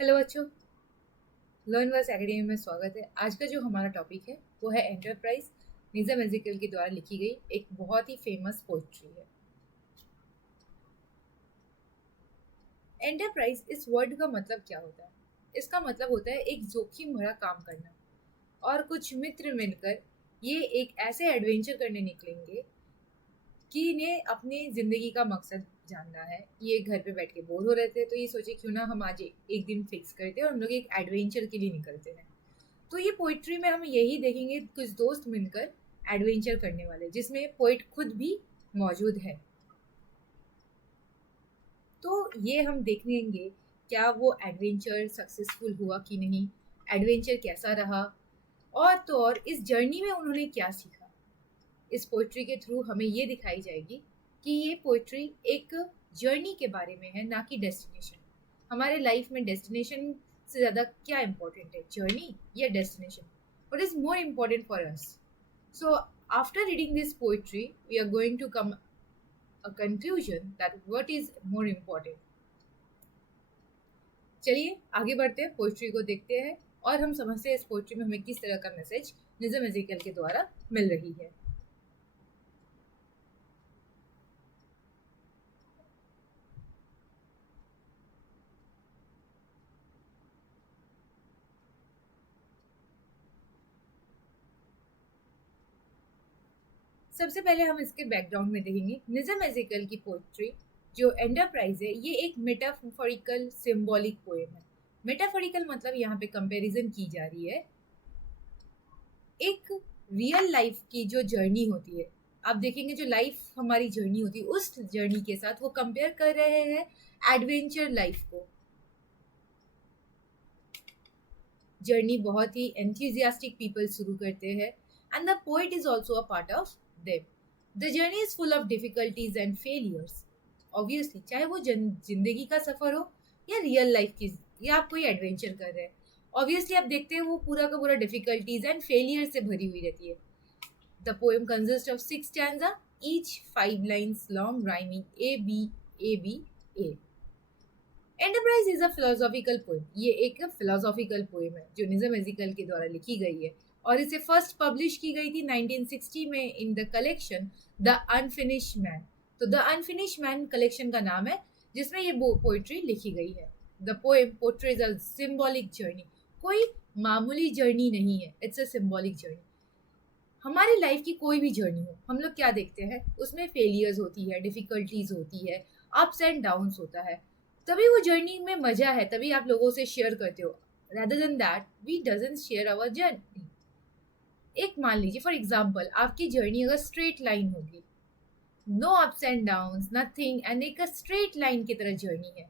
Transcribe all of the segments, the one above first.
Hello बच्चों, learn verse academy में स्वागत है। आज का जो हमारा टॉपिक है वो है एंटरप्राइज। निज़म एज़ेकियल के द्वारा लिखी गई एक बहुत ही फेमस पोइट्री है। एंटरप्राइज इस वर्ड का मतलब क्या होता है? इसका मतलब होता है एक जोखिम भरा काम करना। और कुछ मित्र मिलकर ये एक ऐसे एडवेंचर करने निकलेंगे कि इन्हें अपनी ज़िंदगी का मकसद जानना है। ये घर पे बैठ के बोर हो रहे थे तो ये सोचे क्यों ना हम आज एक दिन फिक्स करते हैं और हम लोग एक एडवेंचर के लिए निकलते हैं। तो ये पोइट्री में हम यही देखेंगे, कुछ दोस्त मिलकर एडवेंचर करने वाले, जिसमें पोइट खुद भी मौजूद है। तो ये हम देखेंगे क्या वो एडवेंचर सक्सेसफुल हुआ कि नहीं, एडवेंचर कैसा रहा, और तो और इस जर्नी में उन्होंने क्या सीखा। इस पोइट्री के थ्रू हमें ये दिखाई जाएगी कि ये पोइट्री एक जर्नी के बारे में है, ना कि डेस्टिनेशन। हमारे लाइफ में डेस्टिनेशन से ज़्यादा क्या इम्पोर्टेंट है, जर्नी या destination? What is more important for us? So after reading this poetry we are going to come a conclusion that what is more important. चलिए आगे बढ़ते हैं, पोइट्री को देखते हैं और हम समझते हैं इस पोइट्री में हमें किस तरह का मैसेज निज़म एज़ेकियल के द्वारा मिल रही है। सबसे पहले हम इसके बैकग्राउंड में देखेंगे। निज़म एज़ेकियल की पोइट्री जो एंटरप्राइज है ये एक मेटाफोरिकल सिंबॉलिक पोएम है। मेटाफोरिकल मतलब यहाँ पे कंपैरिजन की जा रही है एक रियल लाइफ की जो जर्नी होती है। आप देखेंगे जो लाइफ हमारी जर्नी होती है उस जर्नी के साथ वो कंपेयर कर रहे हैं एडवेंचर लाइफ को। जर्नी बहुत ही एंथुजियास्टिक पीपल शुरू करते हैं and the poet is also a part of them. The journey is full of difficulties and failures. Obviously चाहे वो जिंदगी का सफर हो या रियल लाइफ की, या आप कोई एडवेंचर कर रहे हैं, ऑब्वियसली आप देखते हैं वो पूरा का पूरा डिफिकल्टीज एंड फेलियर से भरी हुई रहती है। The poem consist of 6 stanza, each 5 lines long, rhyming A B A B A. Enterprise is a philosophical poem. ये एक फिलोसॉफिकल पोएम है जो निज़म एज़ेकियल के द्वारा लिखी गई है और इसे फर्स्ट पब्लिश की गई थी 1960 में in the collection the unfinished man. तो द अनफिनिश मैन कलेक्शन का नाम है जिसमें ये पोइट्री लिखी गई है। The poem portrays a symbolic journey. कोई मामूली जर्नी नहीं है, इट्स अ सिंबॉलिक जर्नी। हमारी लाइफ की कोई भी जर्नी हो, हम लोग क्या देखते हैं उसमें फेलियर्स होती है, डिफिकल्टीज होती है, अप्स एंड डाउन्स होता है। तभी वो जर्नी में मजा है, तभी आप लोगों से शेयर करते हो। rather than that we doesn't share our journey। एक मान लीजिए फॉर एग्जाम्पल आपकी जर्नी अगर स्ट्रेट लाइन होगी, no ups and downs nothing, and एक स्ट्रेट लाइन की तरह जर्नी है,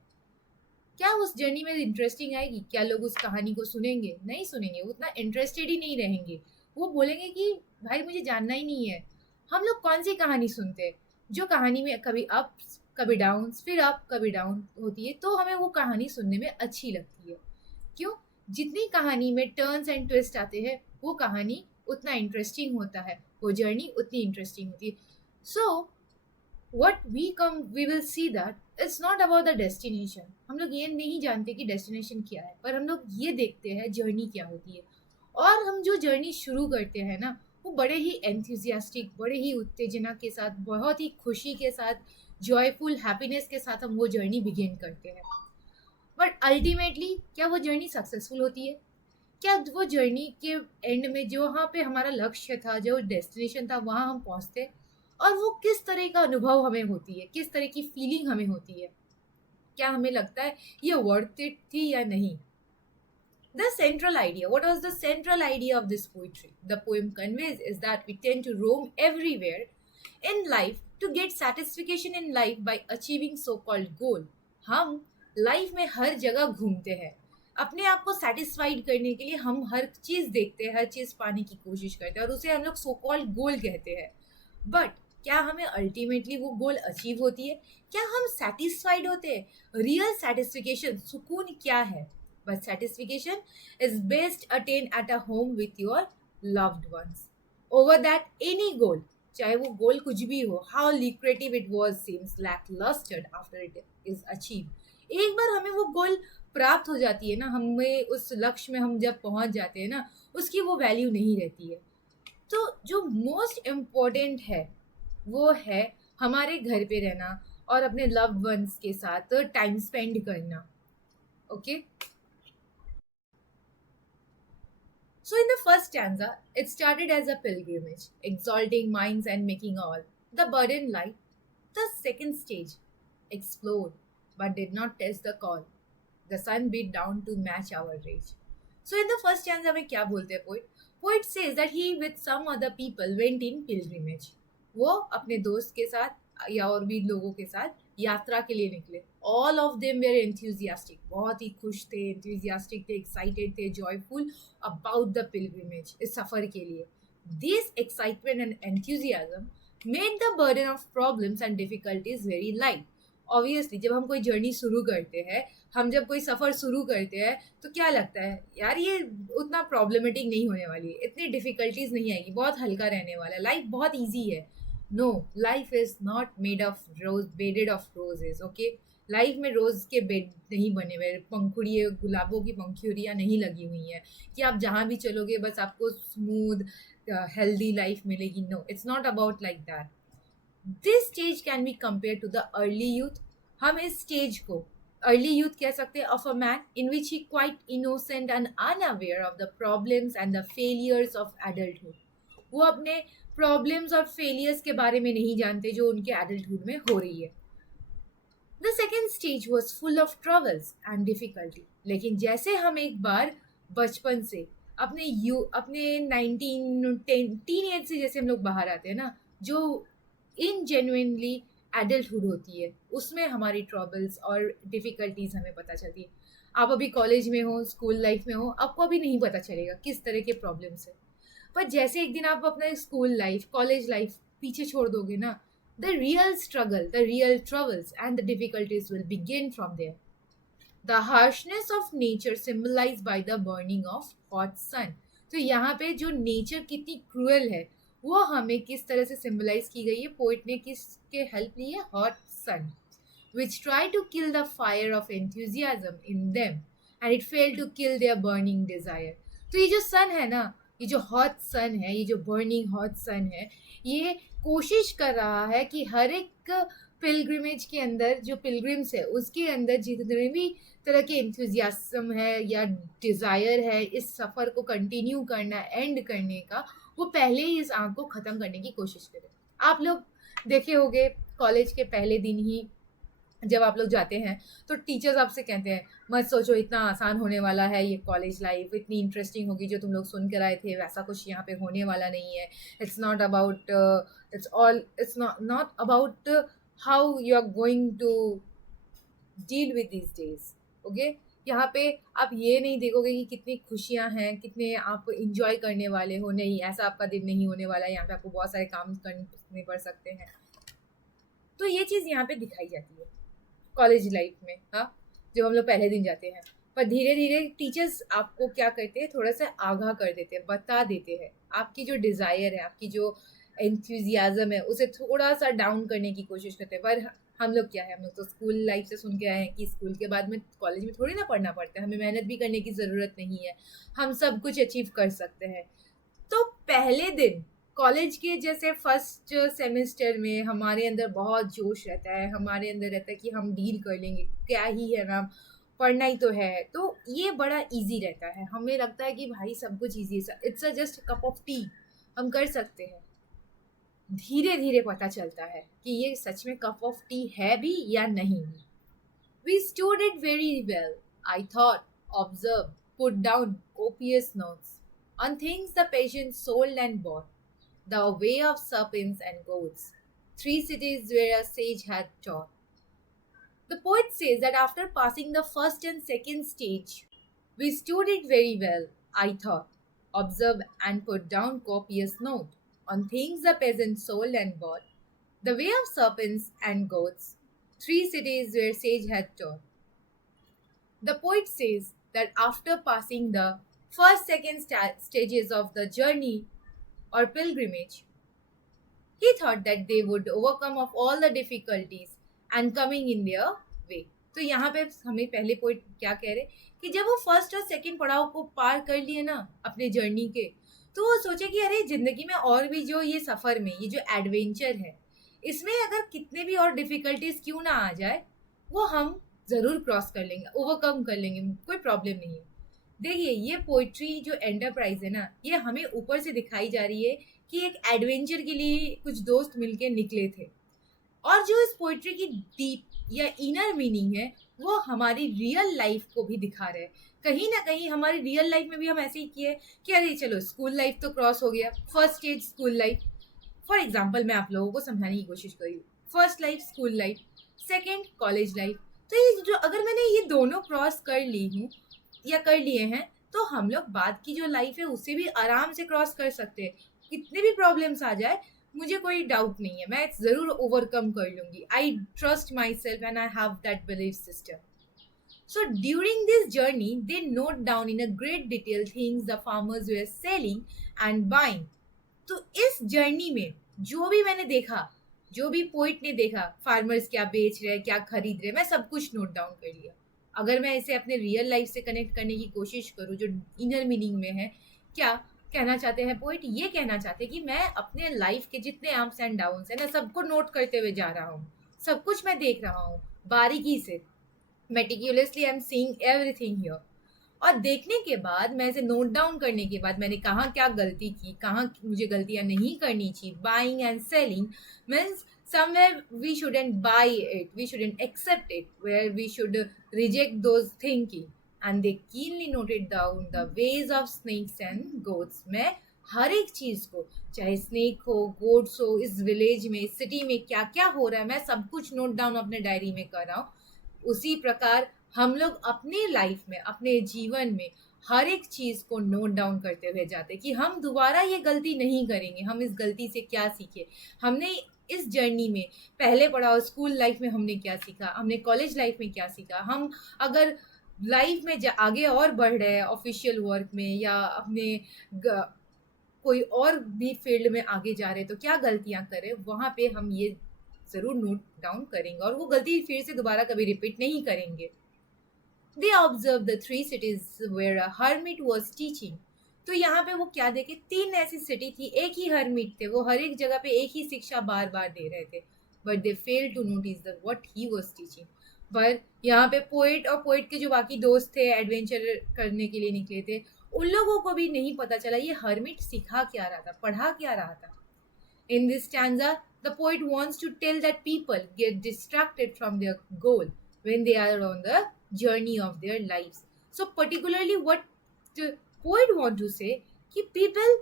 क्या उस जर्नी में इंटरेस्टिंग आएगी? क्या लोग उस कहानी को सुनेंगे? नहीं सुनेंगे, उतना इंटरेस्टेड ही नहीं रहेंगे। वो बोलेंगे कि भाई मुझे जानना ही नहीं है। हम लोग कौन सी कहानी सुनते हैं जो कहानी में कभी अप्स कभी डाउन्स फिर अप कभी डाउन होती है, तो हमें वो कहानी सुनने में अच्छी लगती है। क्यों? जितनी कहानी में टर्न्स एंड ट्विस्ट आते हैं वो कहानी उतना इंटरेस्टिंग होता है, वो जर्नी उतनी इंटरेस्टिंग होती है। सो we will see that it's not about the destination। हम लोग ये नहीं जानते कि डेस्टिनेशन क्या है, पर हम लोग ये देखते हैं जर्नी क्या होती है। और हम जो जर्नी शुरू करते हैं ना, वो बड़े ही एंथुजियास्टिक, बड़े ही उत्तेजना के साथ, बहुत ही खुशी के साथ, जॉयफुल हैप्पीनेस के साथ हम वो जर्नी बिगिन करते हैं। बट अल्टीमेटली क्या वो जर्नी सक्सेसफुल होती है? क्या वो जर्नी के एंड में जो वहाँ पे हमारा लक्ष्य था, जो डेस्टिनेशन था, वहाँ हम पहुँचते और वो किस तरह का अनुभव हमें होती है, किस तरह की फीलिंग हमें होती है? क्या हमें लगता है ये वर्थ इट थी या नहीं? The central idea, what was the central idea of this poetry? The poem conveys is that we tend to roam everywhere in life to get satisfaction in life by achieving so-called goal। हम life में हर जगह घूमते हैं, अपने आप को satisfied करने के लिए हम हर चीज़ देखते हैं, हर चीज़ पाने की कोशिश करते हैं और उसे हम लोग सो कॉल्ड गोल कहते हैं। बट क्या हमें अल्टीमेटली वो गोल अचीव होती है? क्या हम सेटिस्फाइड होते हैं? रियल सेटिस्फिकेशन, सुकून क्या है? But satisfaction is best attain at a home with your loved ones over that any goal. चाहे वो गोल कुछ भी हो, how lucrative it was seems lack lustered after it is achieve. एक बार हमें वो गोल प्राप्त हो जाती है ना, हमें उस लक्ष्य में हम जब पहुंच जाते हैं ना, उसकी वो वैल्यू नहीं रहती है। तो जो मोस्ट इम्पोर्टेंट है वो है हमारे घर पे रहना और अपने लव्ड वंस के साथ टाइम स्पेंड करना। Okay, so in the first stanza it started as a pilgrimage exalting minds and making all the burden light. The second stage explored but did not test the call. The sun beat down to match our rage. So in the first stanza में क्या बोलते हैं poet? Poet says that he with some other people went in pilgrimage. वो अपने दोस्त के साथ या और भी लोगों के साथ यात्रा के लिए निकले. All of them were enthusiastic. बहुत ही खुश थे, enthusiastic थे, excited थे, joyful about the pilgrimage, इस सफर के लिए. This excitement and enthusiasm made the burden of problems and difficulties very light. Obviously जब हम कोई जर्नी शुरू करते हैं, हम जब कोई सफ़र शुरू करते हैं तो क्या लगता है यार ये उतना प्रॉब्लमेटिक नहीं होने वाली है, इतनी डिफ़िकल्टीज नहीं आएगी, बहुत हल्का रहने वाला है, लाइफ बहुत ईजी है. No, life is not made of rose, bedded of roses. Okay, life में रोज़ के बेड नहीं बने हुए, पंखुड़ियाँ, गुलाबों की पंखुड़ियाँ नहीं लगी हुई हैं कि आप जहाँ भी चलोगे बस आपको स्मूथ हेल्दी लाइफ मिलेगी. No, it's not about like that. This stage can be compare to the early youth. हम इस स्टेज को अर्ली यूथ कह सकते हैं of a man in which he quite innocent and unaware of the problems and the failures of adulthood. वो अपने problems और failures के बारे में नहीं जानते जो उनके एडल्टहुड में हो रही है. The second stage was full of troubles and difficulty. लेकिन जैसे हम एक बार बचपन से अपने 19 टीन एज से जैसे हम लोग बाहर आते हैं ना, जो इन जेन्युइनली एडल्टहुड होती है, उसमें हमारी ट्रबल्स और डिफ़िकल्टीज हमें पता चलती है. आप अभी कॉलेज में हो, स्कूल लाइफ में हो, आपको अभी नहीं पता चलेगा किस तरह के प्रॉब्लम्स है. पर जैसे एक दिन आप अपना स्कूल लाइफ, कॉलेज लाइफ पीछे छोड़ दोगे ना, the real struggle, the real troubles and the difficulties will begin from there. The harshness of nature symbolise by the burning of hot sun. तो यहाँ पे जो नेचर कितनी क्रूअल है वो हमें किस तरह से सिम्बलाइज की गई है. पोइट ने किसके हेल्प ली है? Hot sun which try to kill the fire of enthusiasm in them and it fail to kill their burning desire. तो ये जो सन है ना, ये जो हॉट सन है, ये जो बर्निंग हॉट सन है, ये कोशिश कर रहा है कि हर एक पिलग्रिमेज के अंदर, जो पिलग्रिम्स है उसके अंदर जितने भी तरह के एंथुजियाज्म है या डिज़ायर है इस सफ़र को कंटिन्यू करना, एंड करने का, वो पहले ही इस आग को ख़त्म करने की कोशिश करें. आप लोग देखे होंगे कॉलेज के पहले दिन ही जब आप लोग जाते हैं तो टीचर्स आपसे कहते हैं मत सोचो इतना आसान होने वाला है ये कॉलेज लाइफ, इतनी इंटरेस्टिंग होगी जो तुम लोग सुन कर आए थे, वैसा कुछ यहाँ पे होने वाला नहीं है. It's not about it's not about how you are going to deal with this days. Okay, यहाँ पे आप ये नहीं देखोगे कि कितनी खुशियाँ हैं, कितने आप इंजॉय करने वाले हो. नहीं, ऐसा आपका दिन नहीं होने वाला है. यहाँ पे आपको बहुत सारे काम करने पड़ सकते हैं. तो ये चीज़ यहाँ पे दिखाई जाती है कॉलेज लाइफ में. हाँ, जब हम लोग पहले दिन जाते हैं, पर धीरे धीरे टीचर्स आपको क्या करते हैं, थोड़ा सा आगाह कर देते हैं, बता देते हैं. आपकी जो डिज़ायर है, आपकी जो एंथुजियाज्म है, उसे थोड़ा सा डाउन करने की कोशिश करते हैं. पर हम लोग क्या है, हम लोग तो स्कूल लाइफ से सुन के आए हैं कि स्कूल के बाद में कॉलेज में थोड़ी ना पढ़ना पड़ता है, हमें मेहनत भी करने की ज़रूरत नहीं है, हम सब कुछ अचीव कर सकते हैं. तो पहले दिन कॉलेज के जैसे फर्स्ट सेमेस्टर में हमारे अंदर बहुत जोश रहता है, हमारे अंदर रहता है कि हम डील कर लेंगे, क्या ही है मैम, पढ़ना ही तो है. तो ये बड़ा इजी रहता है, हमें लगता है कि भाई सब कुछ इजी है, it's a just cup of T, हम कर सकते हैं. धीरे धीरे पता चलता है कि ये सच में कप ऑफ टी है भी या नहीं. We stood it very well, I thought, observe, put down copious notes on things the patient sold and bought, the way of serpents and goats, 3 cities where a sage had taught. The poet says that after passing the first and second stage, we stood it very well, I thought, observed and put down copious note on things the peasant sold and bought, the way of serpents and goats, 3 cities where sage had taught. The poet says that after passing the first, second stages of the journey or pilgrimage, he thought that they would overcome of all the difficulties and coming in their way. तो यहाँ पे हमें पहले point क्या कह रहे कि जब वो फर्स्ट और सेकंड पड़ाव को पार कर लिए ना अपने जर्नी के, तो वो सोचे कि अरे जिंदगी में और भी जो ये सफर में ये जो एडवेंचर है, इसमें अगर कितने भी और डिफिकल्टीज क्यों ना आ जाए, वो हम जरूर क्रॉस कर लेंगे, ओवरकम कर लेंगे, कोई प्रॉब्लम नहीं है। देखिए ये पोइट्री जो एंटरप्राइज है ना, ये हमें ऊपर से दिखाई जा रही है कि एक एडवेंचर के लिए कुछ दोस्त मिलके निकले थे, और जो इस पोइट्री की डीप या इनर मीनिंग है वो हमारी रियल लाइफ को भी दिखा रहे हैं। कहीं ना कहीं हमारी रियल लाइफ में भी हम ऐसे ही किए कि अरे चलो स्कूल लाइफ तो क्रॉस हो गया, first stage school life, for example मैं आप लोगों को समझाने की कोशिश कर रही हूँ, first life school life, second college life. तो ये जो अगर मैंने ये दोनों क्रॉस कर ली हूँ या कर लिए हैं, तो हम लोग बाद की जो लाइफ है उसे भी आराम से क्रॉस कर सकते हैं। कितने भी प्रॉब्लम्स आ जाए मुझे कोई डाउट नहीं है, मैं जरूर ओवरकम कर लूंगी। I trust my self and I have that belief system. So during this journey, they note down in a great detail things the farmers were selling and buying. तो इस जर्नी में जो भी मैंने देखा, जो भी पोइट ने देखा, फार्मर्स क्या बेच रहे हैं, क्या खरीद रहे हैं, मैं सब कुछ नोट डाउन कर लिया। अगर मैं इसे अपने रियल लाइफ से कनेक्ट करने की कोशिश करूँ, जो इनर मीनिंग में है, क्या कहना चाहते हैं पोइट? ये कहना चाहते हैं कि मैं अपने लाइफ के जितने अप्स एंड डाउन्स है ना, सबको नोट करते हुए जा रहा हूँ, सब कुछ मैं देख रहा हूँ बारीकी से, meticulously I am seeing everything here. और देखने के बाद, मैं इसे नोट डाउन करने के बाद, मैंने कहाँ क्या गलती की, कहाँ मुझे गलतियाँ नहीं करनी चाहिए। Buying and selling means somewhere we shouldn't buy it, we shouldn't accept it, where we should reject those thinking. And they keenly noted down the ways of snakes and goats. मैं हर एक चीज को, चाहे स्नेक हो, gods हो, इस village में, इस सिटी में क्या क्या हो रहा है, मैं सब कुछ नोट डाउन अपने डायरी में कर रहा हूँ। उसी प्रकार हम लोग अपनी लाइफ में, अपने जीवन में हर एक चीज को नोट डाउन करते हुए जाते कि हम दोबारा ये गलती नहीं करेंगे, हम इस गलती से क्या सीखे, हमने इस जर्नी में पहले पढ़ाओ स्कूल लाइफ में हमने क्या सीखा, हमने कॉलेज लाइफ में क्या सीखा, हम अगर लाइफ में आगे और बढ़ रहे हैं ऑफिशियल वर्क में या अपने कोई और भी फील्ड में आगे जा रहे हैं, तो क्या गलतियां करें, वहां पे हम ये जरूर नोट डाउन करेंगे और वो गलती फिर से दोबारा कभी रिपीट नहीं करेंगे। They observed the 3 cities where a hermit was teaching. तो यहाँ पे वो क्या देखे, 3 ऐसी सिटी थी, एक ही हर्मिट थे, वो हर एक जगह पे एक ही शिक्षा बार बार दे रहे थे, but they fail to notice the what he was teaching. पर यहाँ पे पोइट और पोइट के जो बाकी दोस्त थे, एडवेंचर करने के लिए निकले थे, उन लोगों को भी नहीं पता चला ये हर्मिट सिखा क्या रहा था, पढ़ा क्या रहा था। In this stanza, the poet wants to tell that people get distracted from their goal when they are on the journey of their lives. So particularly what the poet want to say कि people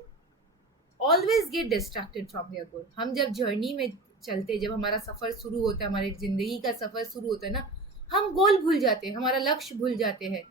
always get distracted from their goal. हम जब journey में चलते, जब हमारा सफर शुरू होता है, हमारे जिंदगी का सफर शुरू होता है ना, हम गोल भूल जाते हैं, हमारा लक्ष्य भूल जाते हैं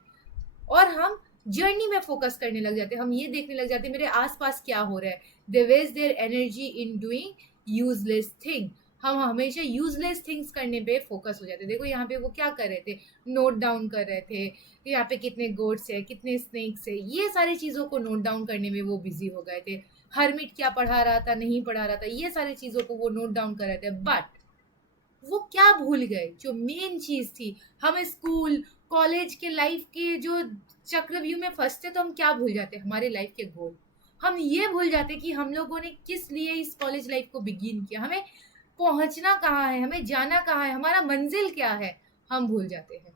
और हम जर्नी में फोकस करने लग जाते हैं। हम ये देखने लग जाते हैं मेरे आसपास क्या हो रहा है। They waste their energy in doing useless thing. हम हमेशा यूजलेस थिंग्स करने पे फोकस हो जाते हैं। देखो यहाँ पे वो क्या कर रहे थे, नोट डाउन कर रहे थे, यहाँ पे कितने गोट्स है, कितने स्नेक्स है, ये सारी चीज़ों को नोट डाउन करने में वो बिजी हो गए थे। हर्मिट क्या पढ़ा रहा था, नहीं पढ़ा रहा था, ये सारी चीज़ों को वो नोट डाउन कर रहे थे। बट वो क्या भूल गए, जो मेन चीज़ थी। हम स्कूल कॉलेज के लाइफ के जो चक्रव्यूह में फंसते तो हम क्या भूल जाते, हमारे लाइफ के गोल। हम ये भूल जाते कि हम लोगों ने किस लिए इस कॉलेज लाइफ को बिगिन किया, हमें पहुंचना कहाँ है, हमें जाना कहाँ है, हमारा मंजिल क्या है, हम भूल जाते हैं।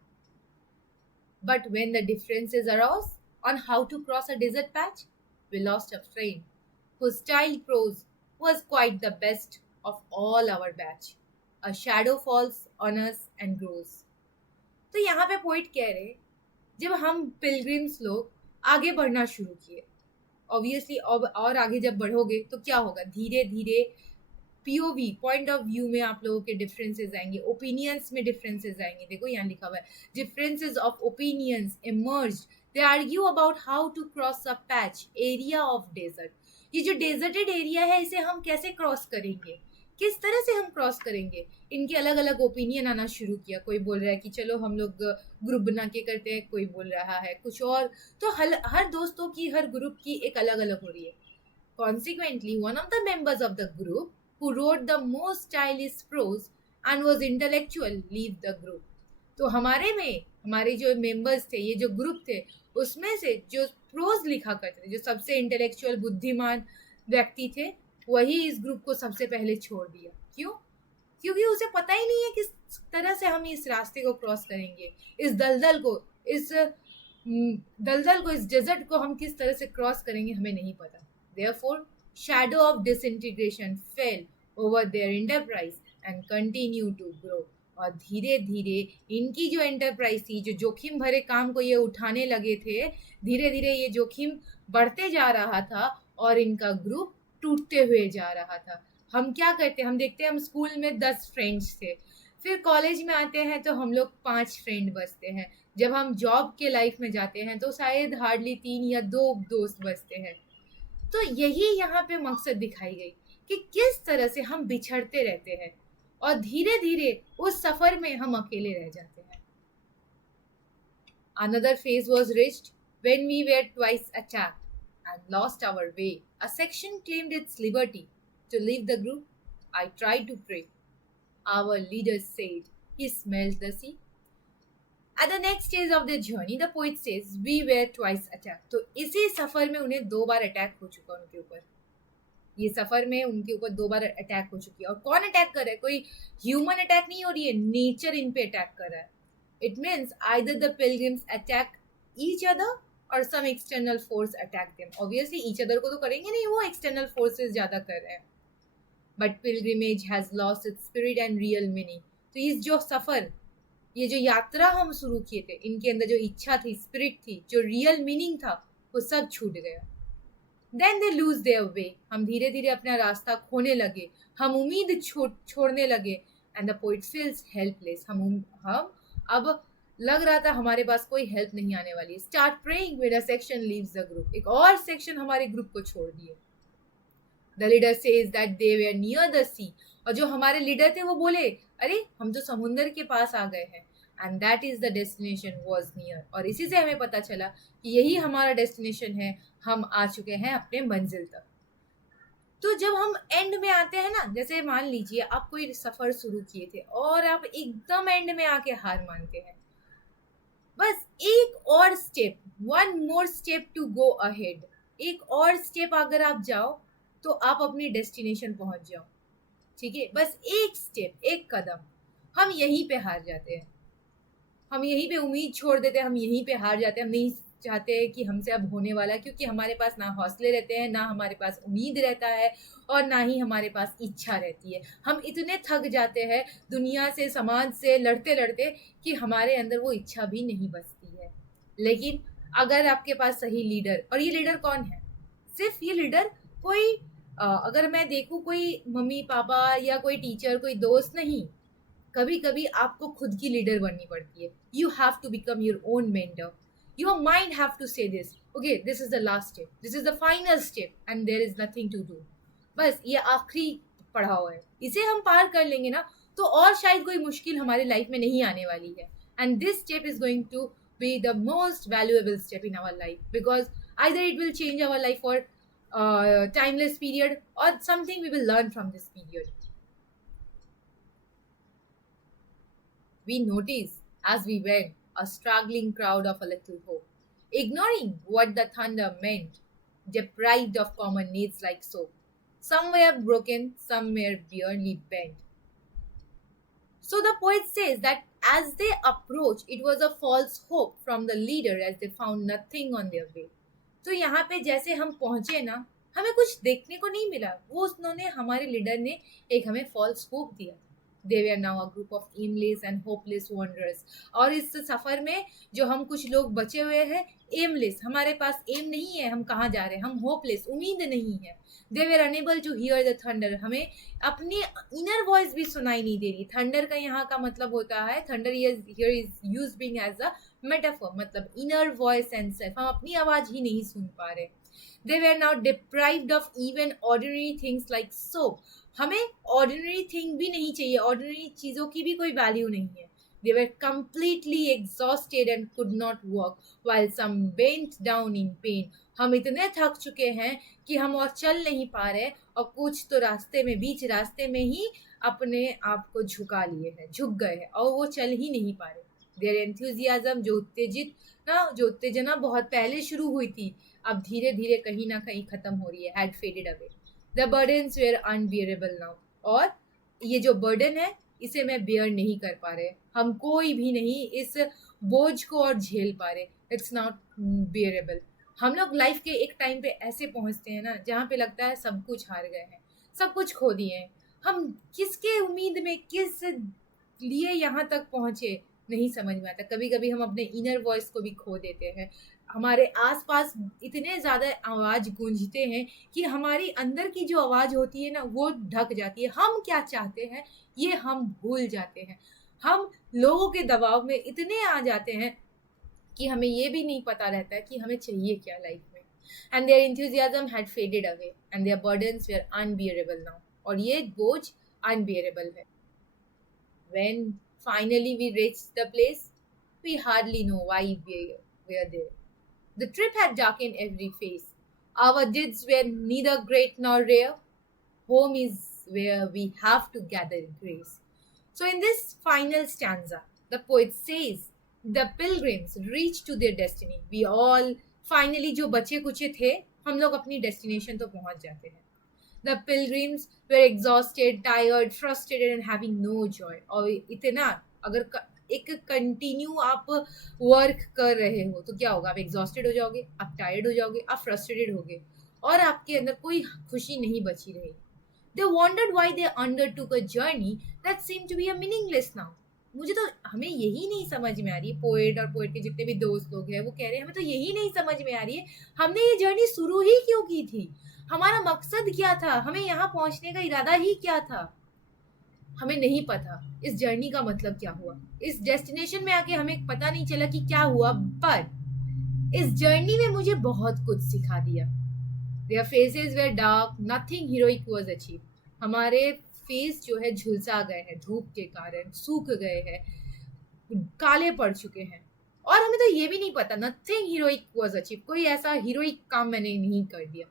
But when the differences arose on how to cross a desert patch, we lost a friend whose style prose was quite the best of all our batch. A shadow falls on us and grows. तो यहाँ पे poet कह रहे, जब हम pilgrims लोग आगे बढ़ना शुरू किए, ऑब्वियसली और आगे जब बढ़ोगे तो क्या होगा, धीरे धीरे पीओवी पॉइंट ऑफ व्यू में आप लोगों के डिफरेंसेस आएंगे, ओपिनियंस में डिफरेंसेस आएंगे। देखो यहाँ लिखा हुआ है, differences of opinions emerged, they argue about how to cross a patch area of desert. ये जो डेजर्टेड एरिया है इसे हम कैसे क्रॉस करेंगे, किस तरह से हम क्रॉस करेंगे, इनके अलग अलग ओपिनियन आना शुरू किया। कोई बोल रहा है कि चलो हम लोग ग्रुप बना के करते हैं, कोई बोल रहा है कुछ और। तो हर दोस्तों की, हर ग्रुप की एक अलग अलग हो रही है। Consequently, one of the members of the group who wrote the most stylish prose and was intellectual leave the group. तो हमारे जो मेंबर्स थे, ये जो ग्रुप थे, उसमें से जो प्रोज लिखा करते थे, जो सबसे इंटेलेक्चुअल बुद्धिमान व्यक्ति थे, वही इस ग्रुप को सबसे पहले छोड़ दिया। क्यों? क्योंकि उसे पता ही नहीं है किस तरह से हम इस रास्ते को क्रॉस करेंगे, इस दलदल को, इस डेजर्ट को हम किस तरह से क्रॉस करेंगे, हमें नहीं पता। Therefore shadow of disintegration fell over their enterprise and continue to grow। और धीरे धीरे इनकी जो एंटरप्राइज थी, जो जोखिम भरे काम को ये उठाने लगे थे, धीरे धीरे ये जोखिम बढ़ते जा रहा था और इनका ग्रुप टूटते हुए जा रहा था। हम क्या करते, हम देखते हैं, हम स्कूल में 10 फ्रेंड्स थे, फिर कॉलेज में आते हैं तो हम लोग 5 फ्रेंड बचते हैं, जब हम जॉब के लाइफ में जाते हैं तो शायद हार्डली 3 या 2 दोस्त बचते हैं। तो यही यहाँ पे मकसद दिखाई गई कि किस तरह से हम बिछड़ते रहते हैं और धीरे धीरे उस सफर में हम अकेले रह जाते हैं। Another phase was reached when we were twice attacked and lost our way. A section claimed its liberty to leave the group. I tried to pray. Our leader said he smelled the sea. At the next stage of their journey, the poet says, we were twice attacked. तो इसी सफर में उन्हें 2 बार attack हो चुका उनके ऊपर। ये सफर में उनके ऊपर 2 बार अटैक हो चुकी है। और कौन अटैक कर रहा है? कोई ह्यूमन अटैक नहीं हो रही है, नेचर इन पे अटैक कर रहा है। It means either the pilgrims attack each other और some external force attack them. Obviously each other को तो करेंगे नहीं, वो एक्सटर्नल फोर्सेस ज्यादा कर रहे हैं। But pilgrimage has lost its spirit and real meaning. तो इस जो सफर, ये जो यात्रा हम शुरू किए थे, इनके अंदर जो इच्छा थी, स्पिरिट थी, जो रियल मीनिंग था, वो सब छूट गया। Then they lose their way. हम धीरे धीरे अपना रास्ता खोने लगे, हम उम्मीद छोड़ने लगे। And the poet feels helpless. हम अब लग रहा था हमारे पास कोई हेल्प नहीं आने वाली। Start praying when a section leaves the group. एक और सेक्शन हमारे ग्रुप को छोड़ दिए। The leader says that they were near the sea. और जो हमारे लीडर थे वो बोले, अरे हम तो समुंदर के पास आ गए हैं। And that is the destination was near. और इसी से हमें पता चला कि यही हमारा डेस्टिनेशन है, हम आ चुके हैं अपने मंजिल तक। तो जब हम एंड में आते हैं ना, जैसे मान लीजिए आप कोई सफर शुरू किए थे और आप एकदम एंड में आके हार मानते हैं, बस एक और step, 1 more step to go ahead, एक और स्टेप अगर आप जाओ तो आप अपनी डेस्टिनेशन पहुंच जाओ। ठीक है, बस एक स्टेप, एक कदम, हम यहीं पे हार जाते हैं, हम यहीं पे उम्मीद छोड़ देते हैं, हम यहीं पे हार जाते हैं। हम नहीं चाहते कि हमसे अब होने वाला है, क्योंकि हमारे पास ना हौसले रहते हैं, ना हमारे पास उम्मीद रहता है और ना ही हमारे पास इच्छा रहती है। हम इतने थक जाते हैं दुनिया से, समाज से लड़ते लड़ते कि हमारे अंदर वो इच्छा भी नहीं बचती है। लेकिन अगर आपके पास सही लीडर, और ये लीडर कौन है? सिर्फ ये लीडर कोई अगर मैं देखूं कोई मम्मी पापा या कोई टीचर, कोई दोस्त नहीं। कभी कभी आपको खुद की लीडर बननी पड़ती है। You have to become your own mentor. Your mind have to say this, okay this is the last step, this is the final step and there is nothing to do. बस ये आखिरी पड़ाव है, इसे हम पार कर लेंगे ना तो और शायद कोई मुश्किल हमारे लाइफ में नहीं आने वाली है। And this step is going to be the most valuable step in our life, because either it will change our life for timeless period or something we will learn from this period. We noticed as we went a straggling crowd of a little hope, ignoring what the thunder meant, deprived of common needs like soap. Some were broken, some were barely bent. So the poet says that as they approached, it was a false hope from the leader as they found nothing on their way. तो यहाँ पे जैसे हम पहुंचे ना, हमें कुछ देखने को नहीं मिला, वो उन्होंने, हमारे लीडर ने एक हमें फॉल्स होप दिया। They were now a group of aimless and hopeless wanderers. और इस सफर में जो हम कुछ लोग बचे हुए हैं, एमलेस, हमारे पास एम नहीं है, हम कहाँ जा रहे हैं, हम होपलेस, उम्मीद नहीं है। They were unable to hear the thunder. हमें अपनी इनर वॉइस भी सुनाई नहीं दे रही। थंडर का यहाँ का मतलब होता है, thunder here is used being as a metaphor, मतलब इनर वॉइस एंड सेल्फ, हम अपनी आवाज ही नहीं सुन पा रहे। They were now deprived of even ordinary things like soap. हमें ordinary thing भी नहीं चाहिए, ordinary चीज़ों की भी कोई value नहीं है। They were completely exhausted and could not walk, while some bent down in pain. हम इतने थक चुके हैं कि हम और चल नहीं पा रहे, और कुछ तो रास्ते में, बीच रास्ते में ही अपने आप को झुका लिए हैं, झुक गए हैं और वो चल ही नहीं पा रहे। देयर एंथुजियाज्म जो उत्तेजना बहुत पहले शुरू हुई थी, अब धीरे धीरे कहीं ना कहीं खत्म हो रही है, had faded away. The burdens were unbearable now, और ये जो बर्डन है इसे मैं बेयर नहीं कर पा रहे, हम कोई भी नहीं इस बोझ को और झेल पा रहे, इट्स नॉट बियरेबल। हम लोग लाइफ के एक टाइम पे ऐसे पहुंचते हैं ना जहाँ पे लगता है सब कुछ हार गए हैं, सब कुछ खो दिए हैं, हम किसके उम्मीद में किस लिए यहाँ तक पहुंचे नहीं समझ में आता। कभी कभी हम अपने इनर वॉइस को भी खो देते हैं, हमारे आसपास इतने ज़्यादा आवाज़ गूंजते हैं कि हमारी अंदर की जो आवाज़ होती है ना वो ढक जाती है, हम क्या चाहते हैं ये हम भूल जाते हैं, हम लोगों के दबाव में इतने आ जाते हैं कि हमें ये भी नहीं पता रहता है कि हमें चाहिए क्या लाइफ में। And their enthusiasm had faded away and their burdens were unbearable now, और ये बोझ unbearable है। When finally we reached the place, we hardly know why we were there. The trip had darkened every face. Our deeds were neither great nor rare. Home is where we have to gather grace. So, in this final stanza, the poet says, the pilgrims reached to their destiny. We all finally जो बचे कुचे थे, हम लोग अपनी destination तो पहुंच जाते हैं। The pilgrims were exhausted, tired, frustrated and having no joy. और इतना अगर एक कंटिन्यू आप वर्क कर रहे हो तो क्या होगा, आप एग्जॉस्टेड हो जाओगे, आप टायर्ड हो जाओगे, आप फ्रस्ट्रेटेड होगे और आपके अंदर कोई खुशी नहीं बची रहेगी। They wondered why they undertook a journey that seemed to be a meaningless now. मुझे तो हमें यही नहीं समझ में आ रही है, पोएट और पोएट के जितने भी दोस्त लोग हैं वो कह रहे हैं हमें तो यही नहीं समझ में आ रही है, हमने ये जर्नी शुरू ही क्यों की थी, हमारा मकसद क्या था, हमें यहाँ पहुंचने का इरादा ही क्या था, हमें नहीं पता इस जर्नी का मतलब क्या हुआ, इस डेस्टिनेशन में आके हमें पता नहीं चला कि क्या हुआ, पर इस जर्नी में मुझे बहुत कुछ सिखा दिया। Their faces were dark, nothing heroic was achieved. हमारे फेस जो है झुलसा गए हैं, धूप के कारण सूख गए हैं, काले पड़ चुके हैं, और हमें तो ये भी नहीं पता, nothing heroic was achieved, कोई ऐसा हीरोइक काम मैंने नहीं कर दिया।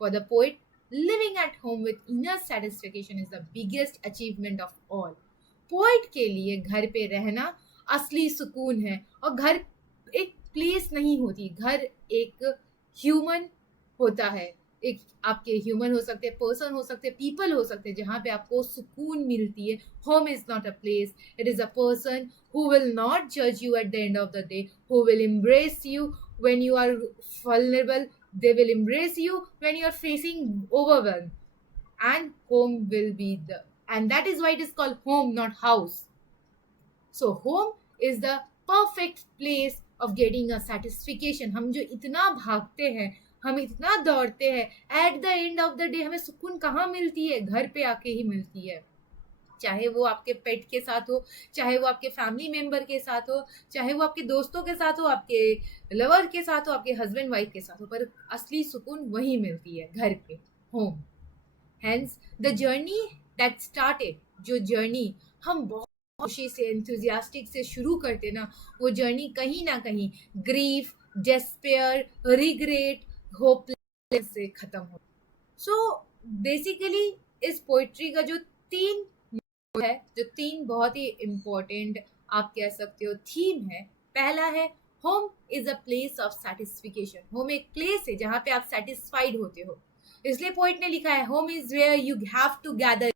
For the poet, living at home with inner satisfaction is the biggest achievement of all. Poet के लिए घर पे रहना असली सुकून है, और घर एक प्लेस नहीं होती, घर एक ह्यूमन होता है, एक आपके ह्यूमन हो सकते हैं, पर्सन हो सकते हैं, पीपल हो सकते हैं जहाँ पे आपको सुकून मिलती है। Home is not a place, it is a person who will not judge you at the end of the day, who will embrace you when you are vulnerable, they will embrace you when you are facing overwhelm, and home will be and that is why it is called home, not house. So home is the perfect place of getting a satisfaction. हम जो इतना भागते हैं, हम इतना दौड़ते हैं, at the end of the day हमें सुकून कहाँ मिलती है, घर पे आके ही मिलती है। चाहे वो आपके पेट के साथ हो, चाहे वो आपके फैमिली मेंबर के साथ हो, चाहे वो आपके दोस्तों के साथ हो, आपके लवर के साथ हो, आपके हस्बैंड वाइफ के साथ हो, पर असली सुकून वही मिलती है, घर पे, home. Hence the journey that started, जो जर्नी हम बहुत खुशी से एंथुजियास्टिक से शुरू करते ना, वो जर्नी कहीं ना कहीं ग्रीफ, डेस्पेयर, रिग्रेट, होपलेस से खत्म हो। सो बेसिकली इस पोइट्री का जो तीन है, जो तीन बहुत ही इम्पोर्टेंट आप कह सकते हो थीम है, पहला है home is a place of satisfaction. Home एक प्लेस है जहाँ पे आप सेटिस्फाइड होते हो, इसलिए पोइट ने लिखा है home is where you have to gather.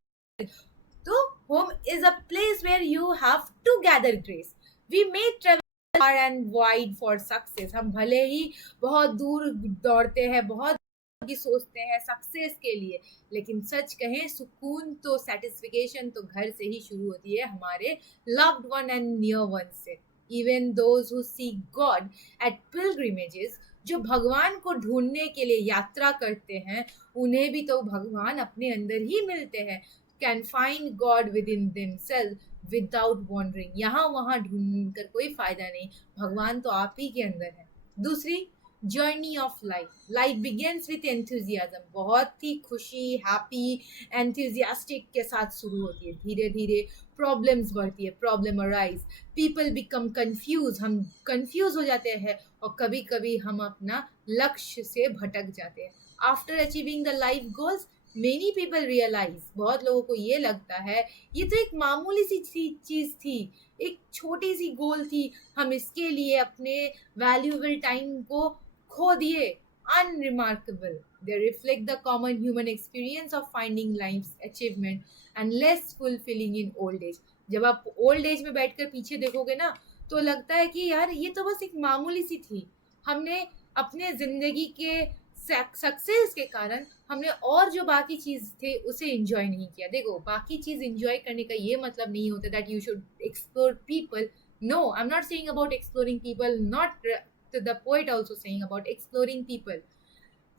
तो home is a place where you have to gather grace. We may travel far and wide for success, हम भले ही बहुत दूर दौड़ते हैं, बहुत की सोचते हैं सक्सेस के लिए, लेकिन सच कहें सुकून तो, सेटिस्फिकेशन तो घर से ही शुरू होती है, हमारे loved one and near one से। Even those who seek God at pilgrimages, जो भगवान को ढूंढने के लिए यात्रा करते हैं, उन्हें भी तो भगवान अपने अंदर ही मिलते हैं, can find God within themself without wandering. यहाँ वहाँ ढूंढ कर कोई फायदा नहीं, भगवान तो आप ही के अंदर है। दूसरी, journey of life, life begins with enthusiasm, बहुत ही खुशी, हैप्पी, एंथुजियास्टिक के साथ शुरू होती है, धीरे धीरे प्रॉब्लम्स बढ़ती है, problem arise, people become confuse, हम कंफ्यूज हो जाते हैं, और कभी कभी हम अपना लक्ष्य से भटक जाते हैं। After achieving the life goals, Many people realize, बहुत लोगों को ये लगता है ये तो एक मामूली सी चीज थी, एक छोटी सी गोल थी, हम इसके लिए अपने वैल्यूएबल टाइम को खो दिए. Unremarkable. They reflect the common human experience of finding life's achievement and less fulfilling in old age. जब आप ओल्ड एज में बैठकर पीछे देखोगे ना तो लगता है कि यार ये तो बस एक मामूली सी थी, हमने अपने जिंदगी के सक्सेस के कारण हमने और जो बाकी चीज थे उसे एंजॉय नहीं किया. देखो, बाकी चीज एंजॉय करने का ये मतलब नहीं होता that you should explore people. No, I am not saying about exploring people, not the poet also saying about exploring people.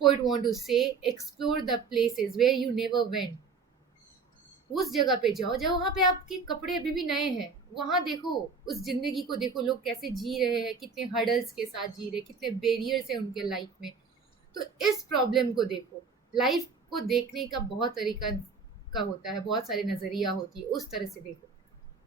Poet want to say explore the places where you never went. उस जगह पे जाओ जब वहाँ पे आपके कपड़े अभी भी नए हैं, वहाँ देखो, उस जिंदगी को देखो, लोग कैसे जी रहे हैं, कितने हर्डल्स के साथ जी रहे, कितने बैरियर्स हैं उनके लाइफ में. तो इस प्रॉब्लम को देखो. लाइफ को देखने का बहुत तरीका का होता है, बहुत सारे नजरिया होती है, उस तरह से देखो.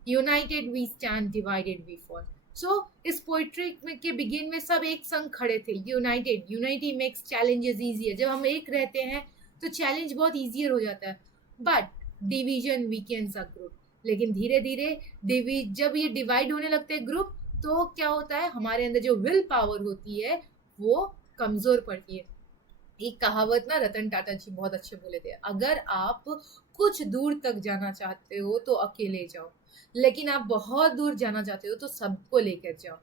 United we stand, divided we fall. So इस पोइट्री के बिगिन में सब एक संग खड़े थे. United, unity makes challenges easier. जब हम एक रहते हैं तो चैलेंज बहुत इजियर हो जाता है. But division weekends a group. लेकिन धीरे धीरे जब ये डिवाइड होने लगते हैं ग्रुप, तो क्या होता है, हमारे अंदर जो विल पावर होती है वो कमजोर पड़ती है. एक कहावत ना रतन टाटा जी बहुत अच्छे बोले थे, अगर आप कुछ दूर तक जाना चाहते हो तो अकेले जाओ, लेकिन आप बहुत दूर जाना चाहते हो तो सबको लेकर जाओ.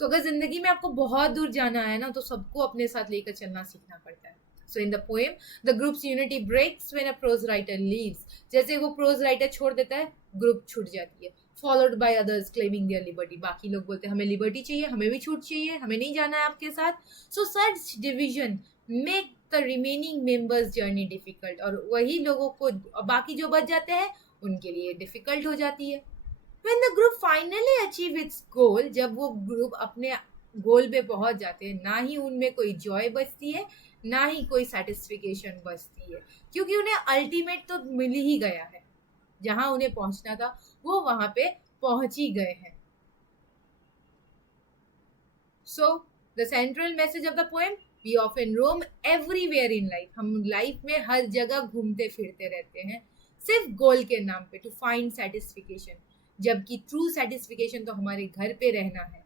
तो अगर जिंदगी में आपको बहुत दूर जाना है ना तो सबको अपने साथ लेकर चलना सीखना पड़ता है. So in the poem the groups unity breaks when a prose writer leaves. जैसे वो प्रोज राइटर छोड़ देता है, ग्रुप छूट जाती है. Followed by others claiming their liberty. बाकी लोग बोलते हैं हमें लिबर्टी चाहिए, हमें भी छूट चाहिए, हमें नहीं जाना है आपके साथ. So such division make the remaining members journey difficult. और वही लोगों को, बाकी जो बच जाते हैं उनके लिए डिफिकल्ट हो जाती है. When the group finally achieve its goal, जब वो ग्रुप अपने गोल पे पहुंच जाते हैं, ना ही उनमें कोई जॉय बचती है, ना ही कोई सेटिस्फिकेशन बचती है, क्योंकि उन्हें अल्टीमेट तो मिल ही गया है. जहां उन्हें पहुंचना था वो वहां पे पहुंच ही गए हैं. So the central message of the poem, we often roam everywhere in life. हम लाइफ में हर जगह घूमते फिरते रहते हैं सिर्फ गोल के नाम पे, टू फाइंड सेटिस्फिकेशन, जबकि ट्रू सेटिस्फिकेशन तो हमारे घर पे रहना है.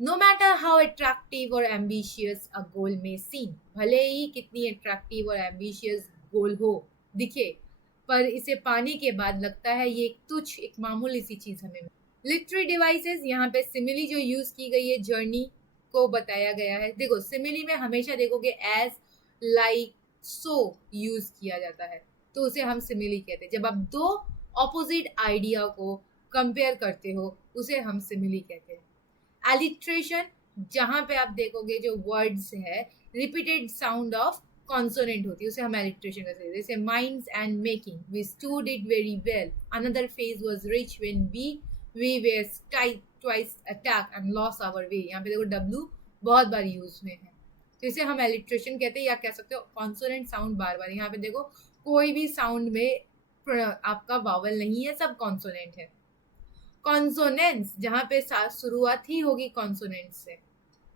नो मैटर हाउ अट्रैक्टिव और एम्बिशियस अ गोल में सीन. भले ही कितनी अट्रैक्टिव और एम्बिशियस गोल हो दिखे, पर इसे पाने के बाद लगता है ये एक तुच्छ, एक मामूली सी चीज हमें. लिटरेरी डिवाइसेस, यहाँ पे सिमिली जो यूज की गई है, जर्नी को बताया गया है. देखो, सिमिली में हमेशा देखोगे एज, लाइक, सो यूज किया जाता है, तो उसे हम सिमिली कहते हैं. जब आप दो ऑपोजिट आइडिया को कंपेयर करते हो उसे हम सिमिली कहते हैं. एलिट्रेशन, जहां पे आप देखोगे जो वर्ड्स है रिपीटेड साउंड ऑफ कॉन्सोनेंट होती है, उसे हम एलिट्रेशन कहते हैं. जैसे minds and making, we stood it very well, another phase was reach when we were twice attack and loss our way. यहाँ पे देखो डब्ल्यू बहुत बार यूज में है, तो इसे हम एलिट्रेशन कहते हैं, या कह सकते हो कॉन्सोनेंट साउंड बार बार. यहाँ पे देखो कोई भी साउंड में आपका वावल नहीं है, सब कॉन्सोनेंट है. कॉन्सोनेंट्स, जहां पे शुरुआत ही होगी कॉन्सोनेंट से.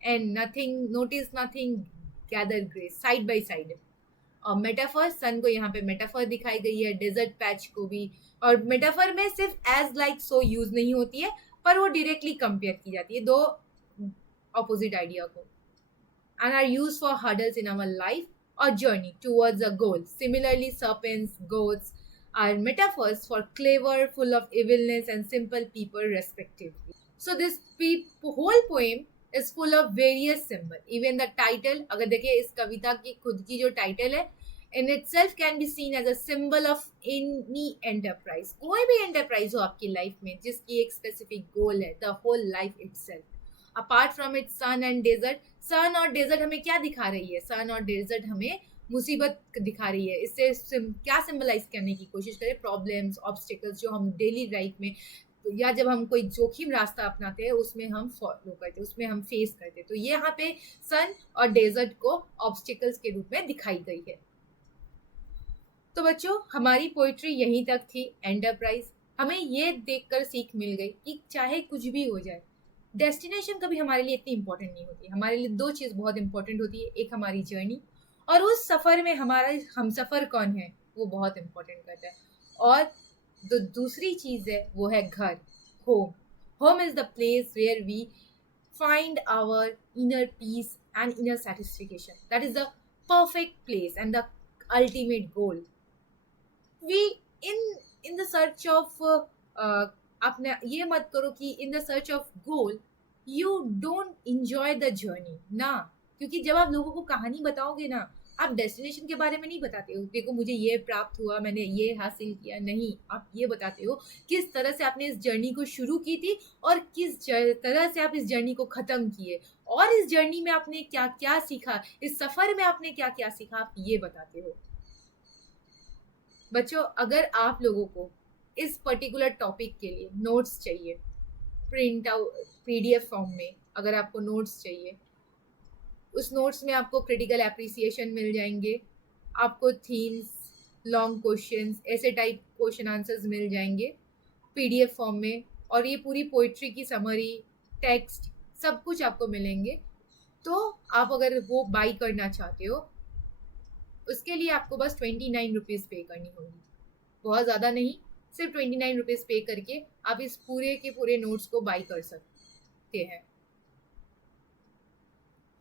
And nothing, notice nothing, gather grace, side by side. और मेटाफर, सन को यहाँ पे मेटाफर दिखाई गई है, डेजर्ट पैच को भी. और मेटाफर में सिर्फ एज, लाइक, सो यूज नहीं होती है, पर वो डायरेक्टली कंपेयर की जाती है दो ऑपोजिट आइडिया को. And are use for hurdles in our life और journey towards a goal. Similarly serpents, goats are metaphors for clever, full of evilness, and simple people respectively. So this whole poem is full of various symbols. Even the title, अगर देखिए इस कविता की खुद की जो title है, in itself can be seen as a symbol of any enterprise. कोई भी enterprise हो आपकी लाइफ में जिसकी एक specific goal है, the whole life itself. Apart from its sun and desert, sun और desert हमें क्या दिखा रही है? sun और desert हमें मुसीबत दिखा रही है. इससे क्या सिंबलाइज करने की कोशिश करें? प्रॉब्लम्स, ऑब्स्टिकल्स जो हम डेली लाइफ में या जब हम कोई जोखिम रास्ता अपनाते हैं उसमें हम फॉलो करते हैं, उसमें हम फेस करते हैं. तो ये यहाँ पे सन और डेजर्ट को ऑब्स्टिकल्स के रूप में दिखाई गई है. तो बच्चों, हमारी पोइट्री यहीं तक थी, एंटरप्राइज. हमें ये देखकर सीख मिल गई कि चाहे कुछ भी हो जाए, डेस्टिनेशन कभी हमारे लिए इतनी इंपॉर्टेंट नहीं होती. हमारे लिए दो चीज़ बहुत इंपॉर्टेंट होती है, एक हमारी जर्नी और उस सफ़र में हमारा हम सफ़र कौन है वो बहुत इम्पोर्टेंट करता है। और जो दूसरी चीज़ है वो है घर, home. Home is the place where we find our inner peace and inner satisfaction. That is the perfect place and the ultimate goal. We in the search of आपने ये मत करो कि in the search of goal you don't enjoy the journey ना, क्योंकि जब आप लोगों को कहानी बताओगे ना, आप डेस्टिनेशन के बारे में नहीं बताते हो, देखो मुझे ये प्राप्त हुआ, मैंने ये हासिल किया, नहीं, आप ये बताते हो किस तरह से आपने इस जर्नी को शुरू की थी और तरह से आप इस जर्नी को ख़त्म किए, और इस जर्नी में आपने क्या क्या सीखा, इस सफ़र में आपने क्या क्या सीखा, आप ये बताते हो। बच्चों, अगर आप लोगों को इस पर्टिकुलर टॉपिक के लिए नोट्स चाहिए, प्रिंट आउट पीडीएफ फॉर्म में अगर आपको नोट्स चाहिए, उस नोट्स में आपको क्रिटिकल एप्रिसिएशन मिल जाएंगे, आपको थीम्स, लॉन्ग क्वेश्चंस, ऐसे टाइप क्वेश्चन आंसर्स मिल जाएंगे पीडीएफ फॉर्म में, और ये पूरी पोइट्री की समरी, टेक्स्ट, सब कुछ आपको मिलेंगे। तो आप अगर वो बाई करना चाहते हो, उसके लिए आपको बस 29 रुपीज़ पे करनी होगी, बहुत ज़्यादा नहीं, सिर्फ 29 रुपीज़ पे करके आप इस पूरे के पूरे नोट्स को बाई कर सकते हैं।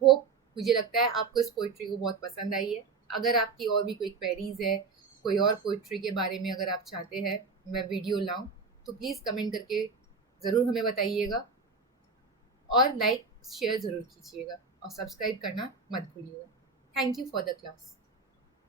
होप, मुझे लगता है आपको इस पोइट्री को बहुत पसंद आई है। अगर आपकी और भी कोई क्वेरीज है, कोई और पोइट्री के बारे में अगर आप चाहते हैं मैं वीडियो लाऊं, तो प्लीज़ कमेंट करके ज़रूर हमें बताइएगा, और लाइक शेयर ज़रूर कीजिएगा और सब्सक्राइब करना मत भूलिएगा। Thank you for the class.